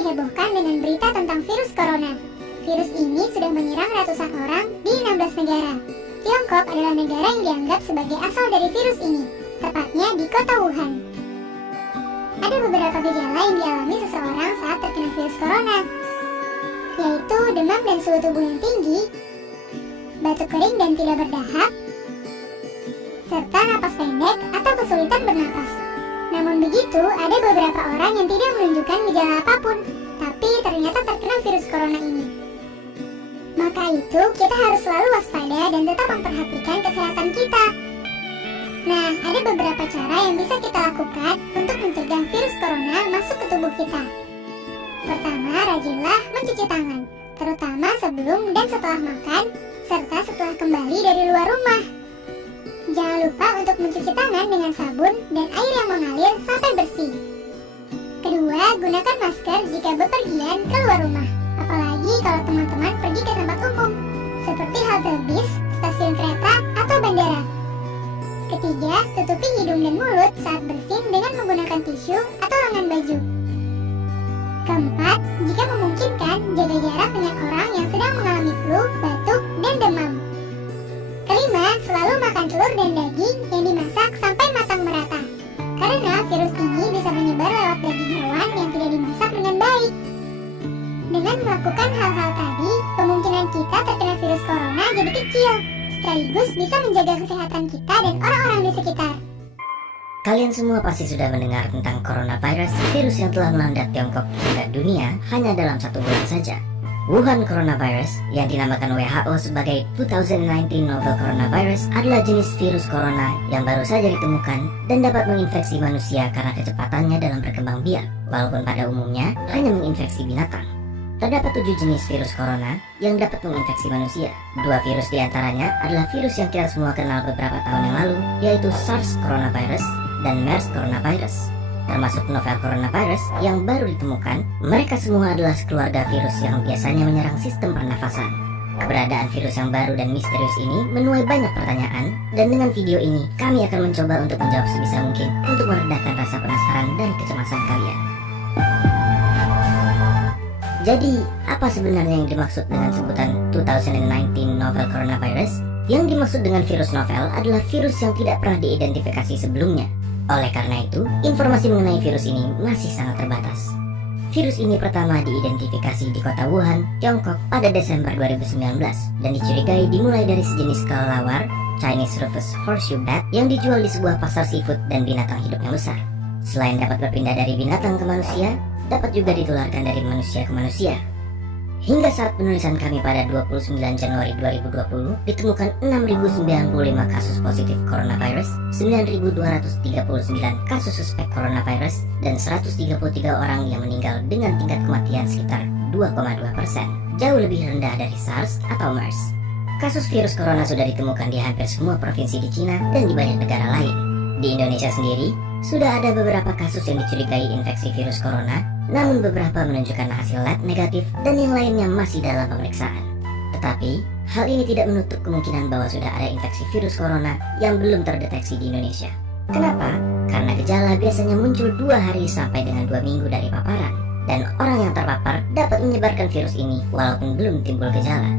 dihebohkan dengan berita tentang virus corona. Virus ini sudah menyerang ratusan orang di 16 negara. Tiongkok adalah negara yang dianggap sebagai asal dari virus ini, tepatnya di kota Wuhan. Ada beberapa gejala yang dialami seseorang saat terkena virus corona, yaitu demam dan suhu tubuh yang tinggi, batuk kering dan tidak berdahak, serta napas pendek atau kesulitan bernapas. Namun begitu, ada beberapa orang yang tidak menunjukkan gejala apapun, tapi ternyata terkena virus corona ini. Maka itu, kita harus selalu waspada dan tetap memperhatikan kesehatan kita. Nah, ada beberapa cara yang bisa kita lakukan untuk mencegah virus corona masuk ke tubuh kita. Pertama, rajinlah mencuci tangan, terutama sebelum dan setelah makan, serta setelah kembali dari luar rumah. Jangan lupa untuk mencuci tangan dengan sabun dan air yang mengalir sampai bersih. Kedua, gunakan masker jika bepergian keluar rumah, apalagi kalau teman-teman pergi ke tempat umum, seperti halte bis, stasiun kereta, atau bandara. Ketiga, tutupi hidung dan mulut saat bersin dengan menggunakan tisu atau lengan baju. Keempat, jika memungkinkan, jaga jarak dengan orang yang sedang mengalami flu, batuk, dan demam. Kelima, selalu makan telur dan daging yang dimasak sampai matang merata, karena virus ini bisa menyebar lewat daging hewan yang tidak dimasak dengan baik. Dengan melakukan hal-hal tadi, kemungkinan kita terkena virus corona jadi kecil, sekaligus bisa menjaga kesehatan kita dan orang-orang di sekitar. Kalian semua pasti sudah mendengar tentang coronavirus, virus yang telah melanda Tiongkok hingga dunia hanya dalam 1 bulan saja. Wuhan coronavirus, yang dinamakan WHO sebagai 2019 novel coronavirus, adalah jenis virus corona yang baru saja ditemukan dan dapat menginfeksi manusia karena kecepatannya dalam berkembang biak, walaupun pada umumnya hanya menginfeksi binatang. Terdapat 7 jenis virus corona yang dapat menginfeksi manusia. 2 virus diantaranya adalah virus yang kita semua kenal beberapa tahun yang lalu, yaitu SARS coronavirus dan MERS coronavirus. Termasuk novel coronavirus yang baru ditemukan, mereka semua adalah sekeluarga virus yang biasanya menyerang sistem pernafasan. Keberadaan virus yang baru dan misterius ini menuai banyak pertanyaan, dan dengan video ini kami akan mencoba untuk menjawab sebisa mungkin untuk meredakan rasa penasaran dan kecemasan kalian. Jadi, apa sebenarnya yang dimaksud dengan sebutan 2019 novel coronavirus? Yang dimaksud dengan virus novel adalah virus yang tidak pernah diidentifikasi sebelumnya. Oleh karena itu, informasi mengenai virus ini masih sangat terbatas. Virus ini pertama diidentifikasi di kota Wuhan, Tiongkok pada Desember 2019 dan dicurigai dimulai dari sejenis kelelawar, Chinese Rufous Horseshoe Bat, yang dijual di sebuah pasar seafood dan binatang hidup yang besar. Selain dapat berpindah dari binatang ke manusia, dapat juga ditularkan dari manusia ke manusia. Hingga saat penulisan kami pada 29 Januari 2020, ditemukan 6.095 kasus positif coronavirus, 9.239 kasus suspek coronavirus, dan 133 orang yang meninggal dengan tingkat kematian sekitar 2,2%, jauh lebih rendah dari SARS atau MERS. Kasus virus corona sudah ditemukan di hampir semua provinsi di Cina dan di banyak negara lain. Di Indonesia sendiri, sudah ada beberapa kasus yang dicurigai infeksi virus corona, namun beberapa menunjukkan hasil lab negatif dan yang lainnya masih dalam pemeriksaan. Tetapi, hal ini tidak menutup kemungkinan bahwa sudah ada infeksi virus corona yang belum terdeteksi di Indonesia. Kenapa? Karena gejala biasanya muncul 2 hari sampai dengan 2 minggu dari paparan, dan orang yang terpapar dapat menyebarkan virus ini walaupun belum timbul gejala.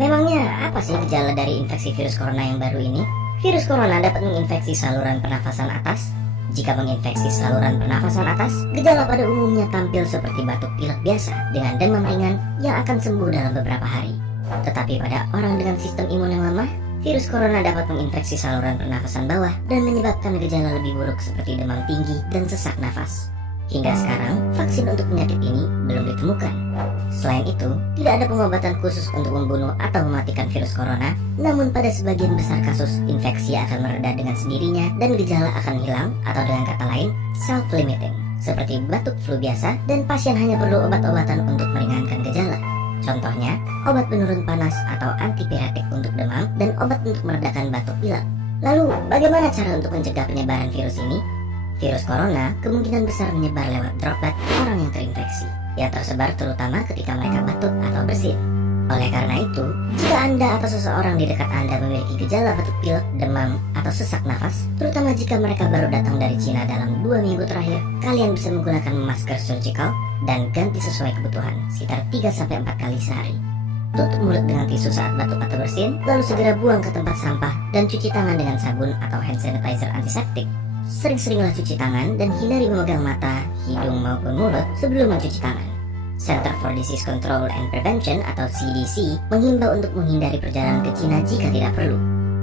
Memangnya apa sih gejala dari infeksi virus corona yang baru ini? Virus corona dapat menginfeksi saluran pernafasan atas. Jika menginfeksi saluran pernafasan atas, gejala pada umumnya tampil seperti batuk pilek biasa dengan demam ringan yang akan sembuh dalam beberapa hari. Tetapi pada orang dengan sistem imun yang lemah, virus corona dapat menginfeksi saluran pernafasan bawah dan menyebabkan gejala lebih buruk seperti demam tinggi dan sesak nafas. Hingga sekarang, vaksin untuk penyakit ini belum ditemukan. Selain itu, tidak ada pengobatan khusus untuk membunuh atau mematikan virus corona, namun pada sebagian besar kasus, infeksi akan mereda dengan sendirinya dan gejala akan hilang, atau dengan kata lain, self-limiting, seperti batuk flu biasa, dan pasien hanya perlu obat-obatan untuk meringankan gejala. Contohnya, obat penurun panas atau antipiretik untuk demam, dan obat untuk meredakan batuk pilek. Lalu, bagaimana cara untuk mencegah penyebaran virus ini? Virus corona kemungkinan besar menyebar lewat droplet orang yang terinfeksi, yang tersebar terutama ketika mereka batuk atau bersin. Oleh karena itu, jika Anda atau seseorang di dekat Anda memiliki gejala batuk pilek, demam, atau sesak nafas, terutama jika mereka baru datang dari Cina dalam 2 minggu terakhir, kalian bisa menggunakan masker surgical dan ganti sesuai kebutuhan, sekitar 3-4 kali sehari. Tutup mulut dengan tisu saat batuk atau bersin, lalu segera buang ke tempat sampah dan cuci tangan dengan sabun atau hand sanitizer antiseptik. Sering-seringlah cuci tangan dan hindari memegang mata, hidung maupun mulut sebelum mencuci tangan. Center for Disease Control and Prevention atau CDC menghimbau untuk menghindari perjalanan ke Cina jika tidak perlu.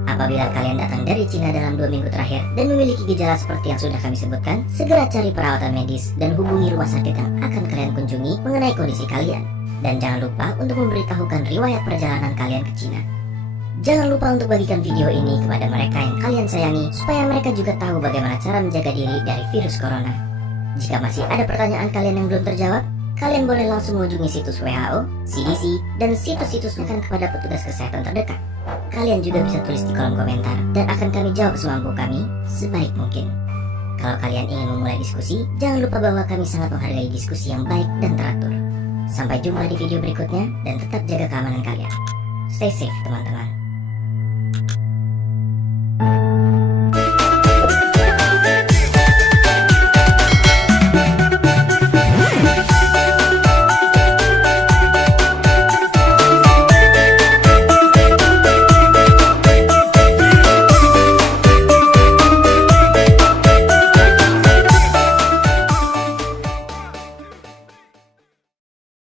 Apabila kalian datang dari Cina dalam 2 minggu terakhir dan memiliki gejala seperti yang sudah kami sebutkan, segera cari perawatan medis dan hubungi rumah sakit yang akan kalian kunjungi mengenai kondisi kalian. Dan jangan lupa untuk memberitahukan riwayat perjalanan kalian ke Cina. Jangan lupa untuk bagikan video ini kepada mereka yang kalian sayangi supaya mereka juga tahu bagaimana cara menjaga diri dari virus corona. Jika masih ada pertanyaan kalian yang belum terjawab, kalian boleh langsung mengunjungi situs WHO, CDC, dan situs-situs yang kepada petugas kesehatan terdekat. Kalian juga bisa tulis di kolom komentar dan akan kami jawab semampu kami sebaik mungkin. Kalau kalian ingin memulai diskusi, jangan lupa bahwa kami sangat menghargai diskusi yang baik dan teratur. Sampai jumpa di video berikutnya dan tetap jaga keamanan kalian. Stay safe teman-teman.